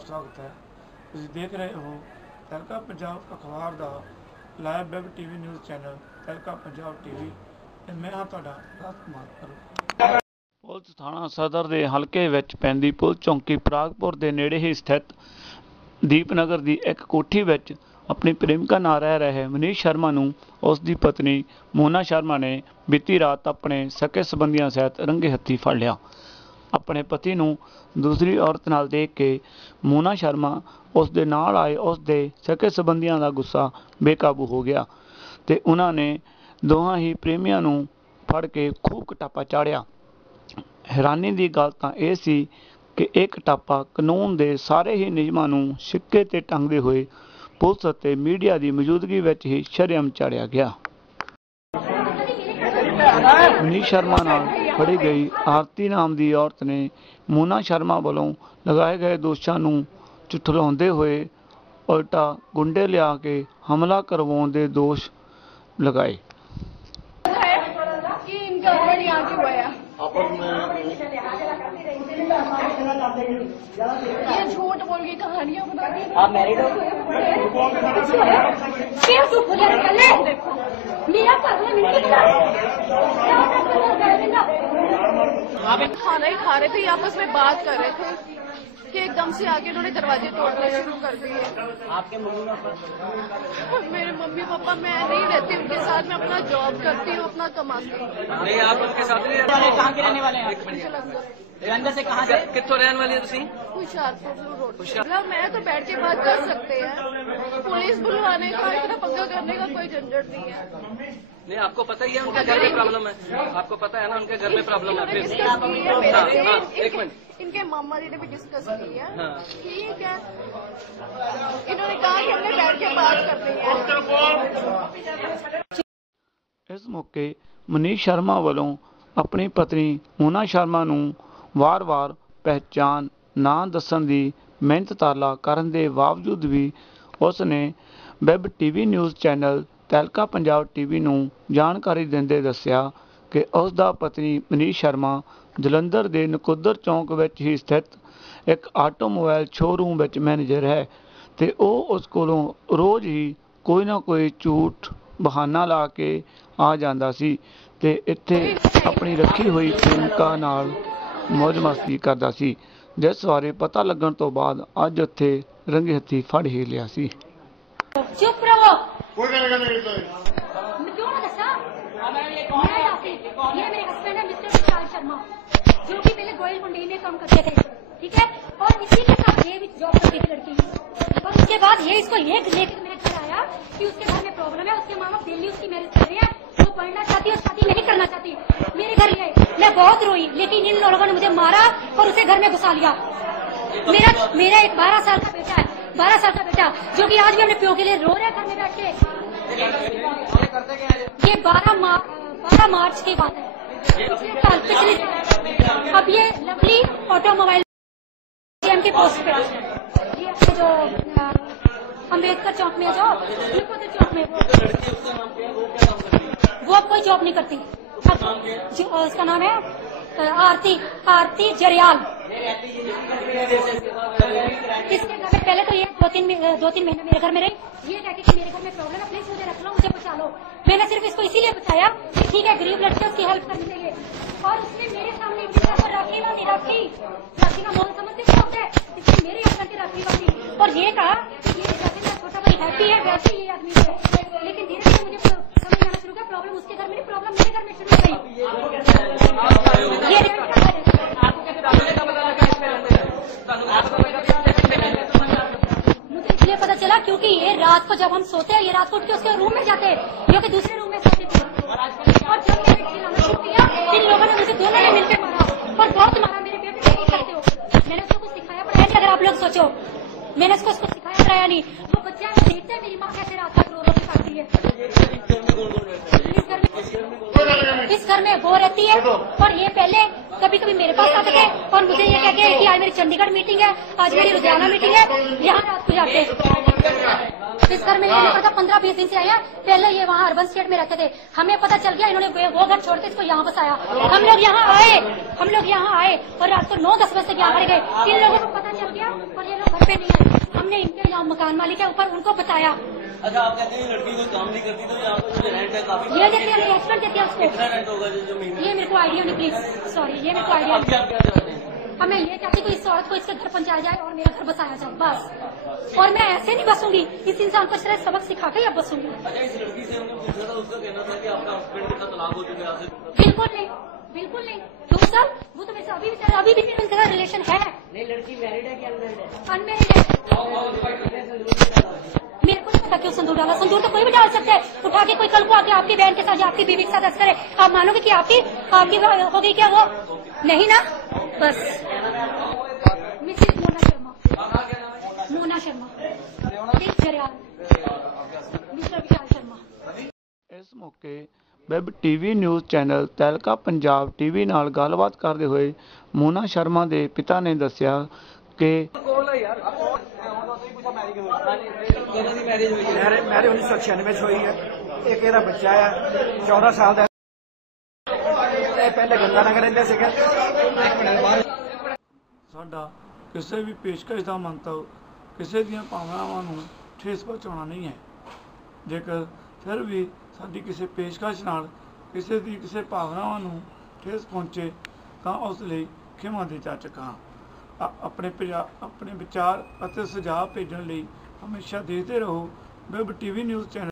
TV ਵਿੱਚ ਤੁਸੀਂ ਦੇਖ ਰਹੇ ਹੋ ਤਲਕਾ ਪੰਜਾਬ ਅਖਬਾਰ ਦਾ live web TV news channel, Tehelka Punjab TV ਤੇ ਮੈਂ ਹਾਂ ਤੁਹਾਡਾ ਰਾਜਕੁਮਾਰ ਕਰੋ। ਪੁਲਿਸ ਥਾਣਾ ਸਦਰ ਦੇ ਹਲਕੇ ਵਿੱਚ ਪੈਂਦੀ ਪੁਲ ਚੌਂਕੀ ਪ੍ਰਾਗਪੁਰ ਦੇ ਨੇੜੇ ਹੀ ਸਥਿਤ ਦੀਪਨਗਰ ਦੀ ਇੱਕ ਕੋਠੀ ਵਿੱਚ ਆਪਣੀ ਪ੍ਰੇਮਿਕਾ ਨਾਲ ਰਹਿ ਰਹੇ ਮਨੀਸ਼ ਸ਼ਰਮਾ ਨੂੰ ਉਸ ਦੀ ਪਤਨੀ ਮੋਨਾ ਸ਼ਰਮਾ ਨੇ ਬੀਤੀ ਰਾਤ ਆਪਣੇ ਸਕੇ ਸੰਬੰਧੀਆਂ ਸਹਿਤ ਰੰਗੇ ਹੱਥੀ ਫੜ ਲਿਆ। ਆਪਣੇ ਪਤੀ ਨੂੰ ਦੂਸਰੀ ਔਰਤ ਨਾਲ ਦੇਖ ਕੇ ਮੋਨਾ ਸ਼ਰਮਾ ਉਸ ਦੇ ਨਾਲ ਆਏ ਉਸ ਦੇ ਸਕੇ ਸੰਬੰਧੀਆਂ ਦਾ ਗੁੱਸਾ ਬੇਕਾਬੂ ਹੋ ਗਿਆ ਤੇ ਉਹਨਾਂ ਨੇ ਦੋਹਾਂ ਹੀ ਪ੍ਰੇਮੀਆਂ ਨੂੰ ਫੜ ਕੇ ਖੂਬ ਕਟਾਪਾ ਚਾੜਿਆ ਹੈਰਾਨੀ ਦੀ ਗੱਲ ਤਾਂ ਇਹ ਸੀ ਕਿ ਇਹ ਕਟਾਪਾ ਕਾਨੂੰਨ ਦੇ ਸਾਰੇ ਹੀ ਨਿਯਮਾਂ ਨੂੰ ਸਿੱਕੇ ਤੇ ਟੰਗਦੇ ਹੋਏ ਪੁਲਿਸ ਅਤੇ ਮੀਡੀਆ ਦੀ ਮੌਜੂਦਗੀ ਵਿੱਚ ਹੀ ਸ਼ਰਮ ਚਾੜਿਆ ਗਿਆ। ਮਨੀਸ਼ ਸ਼ਰਮਾ ਨਾਲ ਫੜੀ ਗਈ ਆਰਤੀ ਨਾਮ ਦੀ ਔਰਤ ਨੇ ਮੋਨਾ ਸ਼ਰਮਾ ਵੱਲੋਂ ਲਗਾਏ ਗਏ ਦੋਸ਼ਾਂ ਨੂੰ ਝੁਠਲਾਉਂਦੇ ਹੋਏ ਉਲਟਾ ਗੁੰਡੇ ਲਿਆ ਕੇ ਹਮਲਾ ਕਰਵਾਉਣ ਦੇ ਦੋਸ਼ ਲਗਾਏ। ये झूठ बोल के कहानियाँ बताती आप मैरिड हो? खाना ही खा रहे थे आपस में बात कर रहे थे कि एकदम से आके उन्होंने दरवाजे तोड़ने शुरू कर दिए। आपके मम्मी पापा? मेरे मम्मी पापा मैं नहीं रहती उनके साथ मैं अपना जॉब करती हूँ अपना कमाती हूँ। नहीं आप उनके साथ नहीं रहते। कहाँ के रहने वाले हैं। आप? जलंधर जलंधर से कहाँ से ਕਿੱਥੋਂ ਰਹਿਣ ਵਾਲੀ ਹੈ ਤੁਸੀਂ हुशियारपुर रोड मतलब मैं तो बैठ के बात कर सकते हैं पुलिस बुलवाने का इतना पंगा करने का कोई झंझट नहीं है नहीं आपको पता ही है उनके घर में प्रॉब्लम है आपको पता है ना उनके घर में प्रॉब्लम है इन्होंने फिर डिस्कस की है मेरे हाँ, से हाँ, इन- एक मिनट इनके मामा जी ने भी डिस्कस की है हाँ। ठीक है इन्होंने कहा कि हमने बैठ के बात करनी है ਇਸ ਮੌਕੇ ਮਨੀਸ਼ ਸ਼ਰਮਾ ਵੱਲੋਂ ਆਪਣੀ ਪਤਨੀ ਮੋਨਾ ਸ਼ਰਮਾ ਨੂੰ ਵਾਰ-ਵਾਰ ਪਹਿਚਾਨ ਨਾ ਦੱਸਣ ਦੀ ਮਿਹਨਤ ਤਾਲਾ ਕਰਨ ਦੇ ਬਾਵਜੂਦ ਵੀ ਉਸ ਨੇ web TV news channel Tehelka Punjab TV ਨੂੰ ਜਾਣਕਾਰੀ ਦਿੰਦੇ ਦੱਸਿਆ ਕਿ ਉਸ ਦਾ ਪਤਨੀ ਮਨੀਸ਼ ਸ਼ਰਮਾ ਜਲੰਧਰ ਦੇ ਨਕੋਦਰ ਚੌਂਕ ਵਿੱਚ ਹੀ ਸਥਿਤ ਇੱਕ ਆਟੋਮੋਬਾਈਲ ਸ਼ੋਅਰੂਮ ਵਿੱਚ ਮੈਨੇਜਰ ਹੈ ਤੇ ਉਹ ਉਸ ਕੋਲੋਂ ਰੋਜ਼ ਹੀ ਕੋਈ ਨਾ ਕੋਈ ਝੂਠ ਬਹਾਨਾ ਲਾ ਕੇ ਆ ਜਾਂਦਾ ਸੀ ਤੇ ਇੱਥੇ ਆਪਣੀ ਰੱਖੀ ਹੋਈ ਪ੍ਰੇਮਿਕਾ ਨਾਲ ਮौज ਮਸਤੀ ਕਰਦਾ ਸੀ ਜਿਸ ਬਾਰੇ ਪਤਾ ਲੱਗਣ ਤੋਂ ਬਾਅਦ ਅੱਜ ਉੱਥੇ ਰੰਗੇ ਹੱਥੀ ਫੜ ਹੀ ਲਿਆ ਸੀ ਚੁੱਪ ਰਹੋ ਕੋਈ ਗੱਲ ਨਹੀਂ ਮੈਂ ਕਿਉਂ ਨਾ ਦੱਸਾਂ ਆ ਮੈਂ ਇਹ ਕੌਣ ਹੈ ਇਹ ਕੌਣ ਹੈ ਮੇਰੇ ਹਸਬੰਡ है मिस्टर विशाल शर्मा जो कि पहले गोयल मुंडेल में काम करते थे ठीक है और इसी के साथ ये भी जॉब करती थी लड़की और उसके बाद ये इसको ये लेकर मैं बहुत रोई, लेकिन इन लोगों ने मुझे मारा और उसे घर में घुसा लिया। मेरा मेरा एक बारह साल का बेटा है, बारह साल का बेटा, जो कि आज भी अपने प्यो के लिए रो रहा है घर में बैठ के। ये बारह मार्च बारह मार्च की बात है। कल पिछली अब ये लवली ऑटोमोबाइल सीएम के पोस्ट पे ये जो अंबेडकर चौक में जो चौक में वो? अब कोई जॉब नहीं करती। जो उसका नाम है आरती आरती जरियाल। इसके घर में पहले तो ये दो तीन दो तीन महीने मेरे घर में रही। ये कहती कि मेरे घर में प्रॉब्लम है प्लीज़ मुझे रख लो मुझे बचा लो। मैंने सिर्फ़ इसको इसीलिए बचाया कि ठीक है, गरीब लड़के उसकी हेल्प करनी चाहिए और उसने मेरे सामने राखी बांधी राखी। राखी का मोल समझते होता है? इसने मेरे यहाँ की राखी बांधी। और ये कहा छोटा भाई हैप्पी है, वैसे ये आदमी है। लेकिन धीरे धीरे मुझे शुरू किया प्रॉब्लम उसके घर में प्रॉब्लम मेरे घर में शुरू मुझे इसलिए पता चला क्योंकि ये रात को जब हम सोते हैं, ये रात को उठ के उसके रूम में जाते हैं क्योंकि दूसरे रूम में सोते थे और जब मैंने खिलाना शुरू किया इन लोगों ने मुझे दोनों ने मिलकर मारा और बहुत मारा मेरे बेटे को नहीं करते हो मैंने उसको कुछ सिखाया पढ़ाया नहीं अगर आप लोग सोचो मैंने उसको उसको सिखाया पढ़ाया नहीं वो बच्चा है, वो देखता है मेरी माँ कैसे रात तक रो रो के काटती है। इस घर में वो रहती है और ये पहले कभी कभी मेरे पास आते थे और मुझे ये कहते हैं कि आज मेरी चंडीगढ़ मीटिंग है, आज मेरी लुधियाना मीटिंग है, यहाँ को जाते हैं। इस घर में पंद्रह बीस दिन से आया, पहले ये वहाँ अर्बन स्टेट में रहते थे। हमें पता चल गया इन्होंने वो घर छोड़ के इसको यहाँ बसाया। हम लोग यहाँ आए, हम लोग यहाँ आए और रात को नौ दस बजे से यहाँ गए। इन लोगों को पता चल गया और ये लोग घर पे नहीं आए। हमने इनके यहाँ मकान मालिक है ऊपर, उनको बताया। अच्छा आप कहते हैं लड़की कोई काम नहीं करती तो यहाँ पर जो रेंट है काफ़ी ये देते हैं एक्सपर्ट देते हैं उसको कितना रेंट होगा जो जो महीने ये मेरे को आइडिया नहीं प्लीज़ सॉरी ये मेरे को आइडिया आप नहीं। क्या क्या चाहते हैं? अब मैं ये चाहती हूँ इस औरत को इसके घर पहुँचाया जाए और मेरा घर बसाया जाए बस। और मैं ऐसे नहीं बसूँगी इस इंसान को सिर्फ़ सबक सिखा के अब बसूँगी। अच्छा इस लड़की से हमने पूछा था उसका कहना था कि आपका हस्बैंड के तलाक हो चुका है आपसे बिल्कुल नहीं बिल्कुल नहीं। क्यों सर वो तो मेरे अभी भी अभी भी मेरा रिलेशन है। नहीं लड़की मैरिड है कि अनमैरिड है? अनमेरिड है। मेरे को नहीं पता क्यों संदूर डाला संदूर तो कोई भी डाल सकता है उठा के कोई कल को आके आपकी बहन के साथ या आपकी बीवी के साथ ऐसा करे आप मानोगे कि आपकी आपकी हो गई क्या वो नहीं ना बस मिसेज मोना शर्मा मोना शर्मा ठीक जरियाल मिस्टर विशाल शर्मा ਇਸ ਮੌਕੇ web TV news channel Tehelka Punjab TV ਨਾਲ ਗੱਲਬਾਤ ਕਰਦੇ ਹੋਏ ਮੋਨਾ ਸ਼ਰਮਾ ਦੇ ਪਿਤਾ ਨੇ ਦੱਸਿਆ ਕਿ ਸਾਡਾ ਕਿਸੇ ਵੀ ਪੇਸ਼ਕਸ਼ ਦਾ ਮੰਤਵ ਕਿਸੇ ਦੀਆਂ ਭਾਵਨਾਵਾਂ ਨੂੰ ਠੇਸ ਪਹੁੰਚਾਉਣਾ ਨਹੀਂ ਹੈ। ਜੇਕਰ ਫਿਰ ਵੀ ਸਾਡੀ ਕਿਸੇ ਪੇਸ਼ਕਸ਼ ਨਾਲ ਕਿਸੇ ਦੀ ਕਿਸੇ ਭਾਵਨਾਵਾਂ ਨੂੰ ਠੇਸ ਪਹੁੰਚੇ ਤਾਂ ਉਸ ਲਈ ਖਿਮਾ ਦੇ ਚਾਚਕਾਂ ਆਪਣੇ ਆਪਣੇ ਵਿਚਾਰ ਅਤੇ ਸੁਝਾਅ ਭੇਜਣ ਲਈ हमेशा देखते रहो वेब टीवी न्यूज़ चैनल।